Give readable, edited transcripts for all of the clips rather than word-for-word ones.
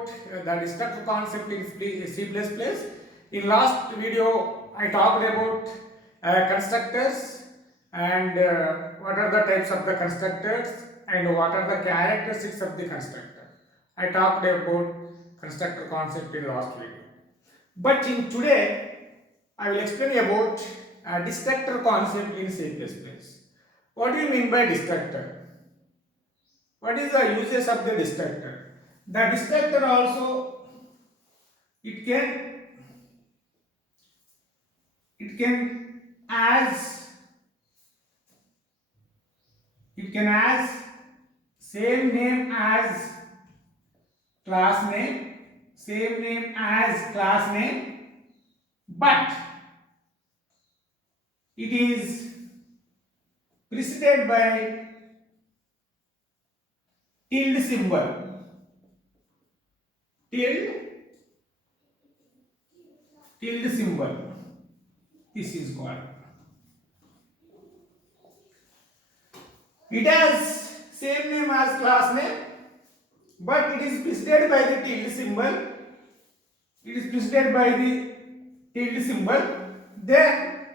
about the destructor concept in C++. In last video, I talked about constructors and what are the types of the constructors and what are the characteristics of the constructor. I talked about constructor concept in last video. But in today, I will explain about destructor concept in C++. What do you mean by destructor? What is the uses of the destructor? The destructor also it can as same name as class name, but it is preceded by tilde symbol. Tilde symbol. This is called. It has same name as class name, but it is preceded by the tilde symbol. Then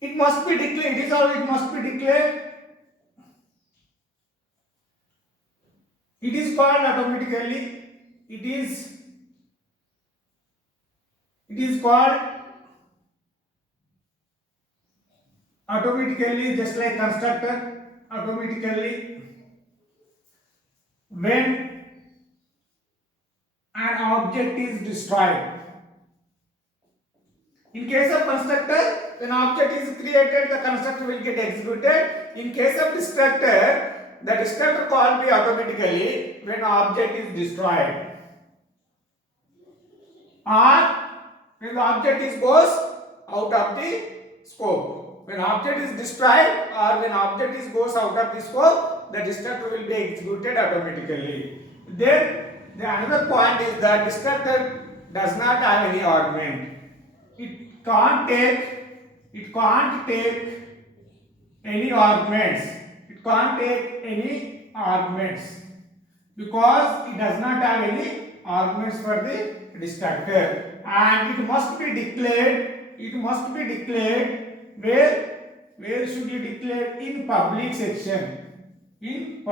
it must be declared. It is called automatically. It is called automatically, just like constructor. Automatically, when an object is destroyed. In case of constructor, when object is created, the constructor will get executed. In case of destructor, the destructor call be automatically when object is destroyed, or when the object is goes out of the scope. When object is destroyed or when object is goes out of the scope, the destructor will be executed automatically. Then the another point is that destructor does not have any argument. It can't take any arguments. Because it does not have any arguments for the destructor, and it must be declared. Where should you declare? In public section. It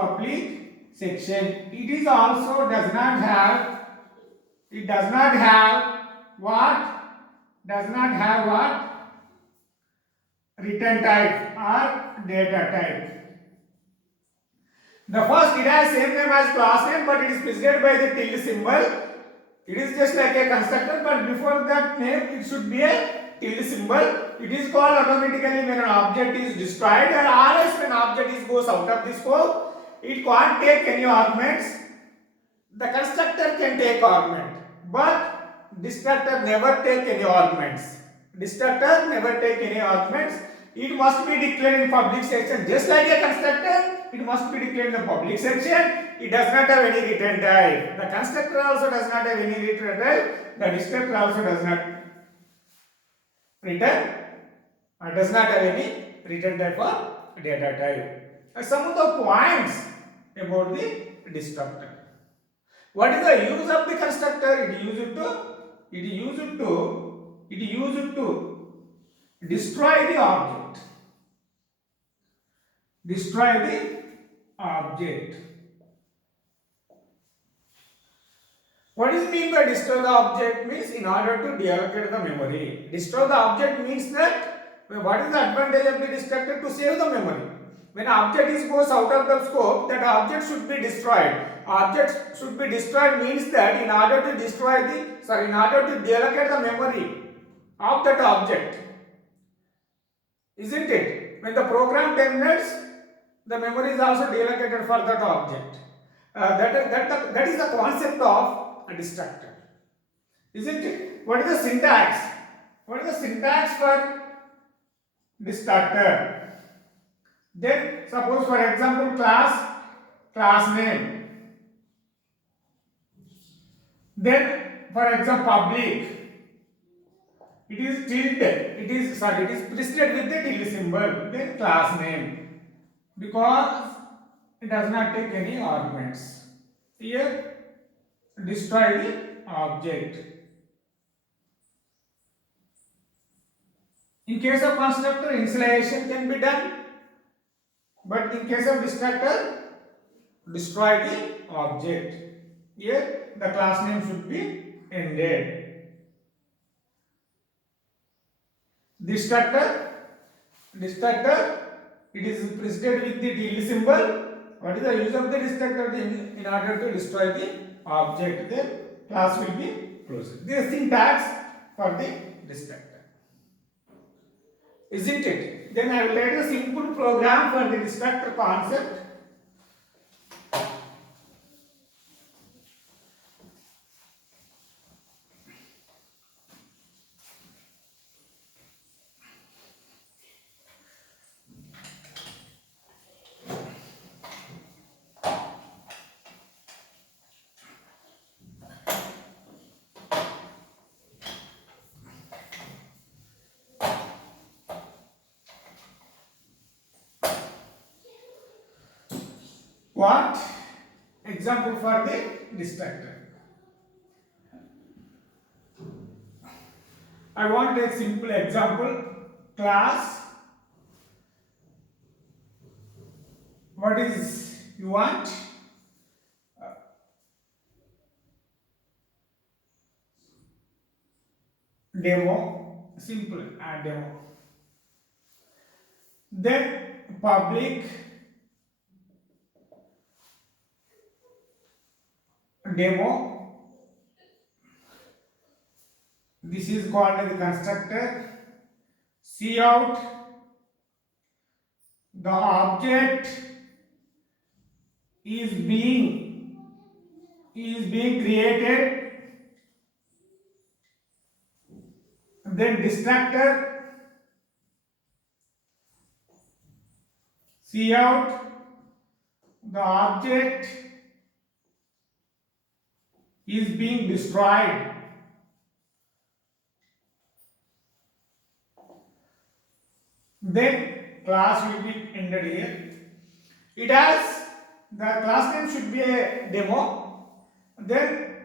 is also does not have return type or data type. The first, it has same name as class name, but it is preceded by the tilde symbol. It is just like a constructor, but before that name it should be a tilde symbol. It is called automatically when an object is destroyed, or else when object is goes out of the scope. It can't take any arguments. The constructor can take argument, but destructor never take any arguments. It must be declared in public section. Just like a constructor, it must be declared in the public section. It does not have any return type. The constructor also does not have any return type. The destructor also does not have any return type or data type. Some of the points about the destructor. What is the use of the constructor? It used to destroy the object. What is mean by destroy the object? Means in order to deallocate the memory. Destroy the object means that what is the advantage of the destructor? To save the memory. When object is goes out of the scope, that object should be destroyed. Object should be destroyed means that in order to deallocate the memory of that object, isn't it? When the program terminates, the memory is also deallocated for that object. That is the concept of a destructor, isn't it? What is the syntax? For destructor? Then suppose, for example, class name. Then for example, public. It is preceded with the tilde symbol. Then class name, because it does not take any arguments. Here destroy the object. In case of constructor, initialization can be done, but in case of destructor, destroy the object. Here the class name should be ended. Destructor, it is preceded with the tilde symbol. What is the use of the destructor? In order to destroy the object, then class will be closed. This is syntax for the destructor, isn't it? Then I will write a simple program for the destructor concept. What? Example for the destructor. I want a simple example. Class. What is you want? Demo. Simple. Add demo. Then public demo. This is called as the constructor. Cout the object is being created. Then destructor cout the object is being destroyed. Then class will be ended here. It has the class name should be a demo. Then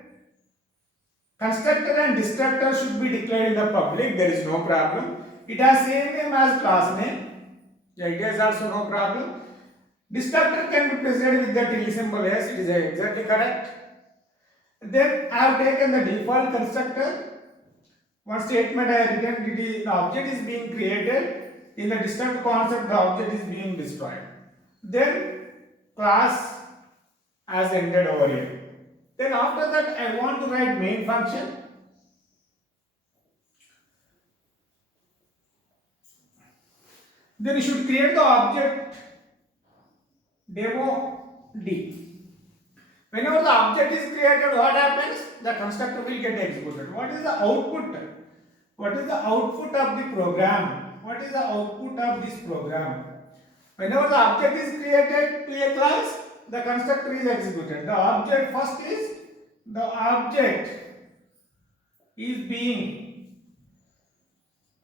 constructor and destructor should be declared in the public. There is no problem. It has same name as class name. Yeah, it has also no problem. Destructor can be presented with the tilde symbol. Yes, it is exactly correct. Then I have taken the default constructor. One statement I have written, the object is being created. In the destructor concept, the object is being destroyed. Then class has ended over here. Then after that, I want to write main function. Then you should create the object demo D. Whenever the object is created, what happens? The constructor will get executed. What is the output? What is the output of the program? What is the output of this program? Whenever the object is created to a class, the constructor is executed. The object first is the object is being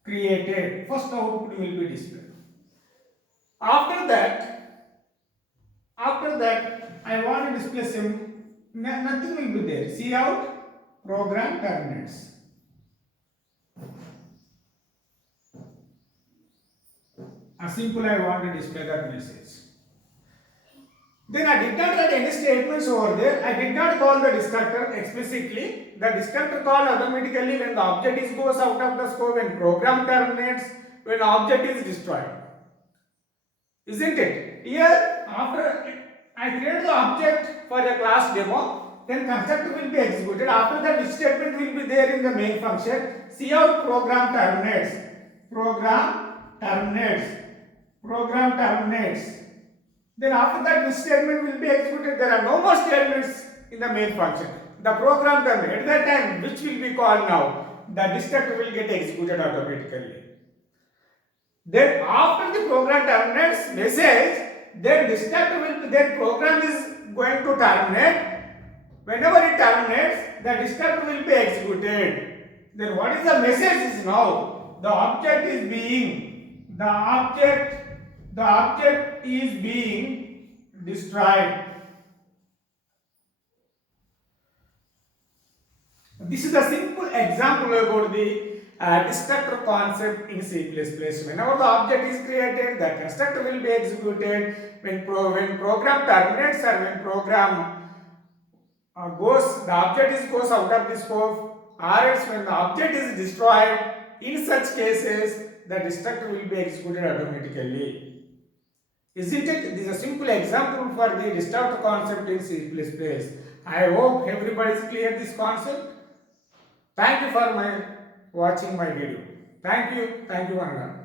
created. First output will be displayed. After that, I want to display some. Nothing will be there. Cout program terminates. Simple, I want to display that message. Then I did not write any statements over there. I did not call the destructor explicitly. The destructor called automatically when the object goes out of the scope, when program terminates, when object is destroyed. Isn't it? Here, after I create the object for a class demo, then constructor will be executed. After that, which statement will be there in the main function? Cout program terminates. Program terminates. Then after that, which statement will be executed? There are no more statements in the main function. The program terminates. At that time, which will be called now? The destructor will get executed automatically. Then after the program terminates message, then destructor will be, then program is going to terminate. Whenever it terminates, the destructor will be executed. Then what is the message is now? The object is being destroyed. This is a simple example about the destructor concept in C++. Whenever the object is created, the constructor will be executed. When program terminates or when program the object goes out of the scope, or else when the object is destroyed, in such cases, the destructor will be executed automatically. Isn't it? This is a simple example for the destructor concept in C++. I hope everybody is clear this concept. Thank you for watching my video. Thank you, Vanga.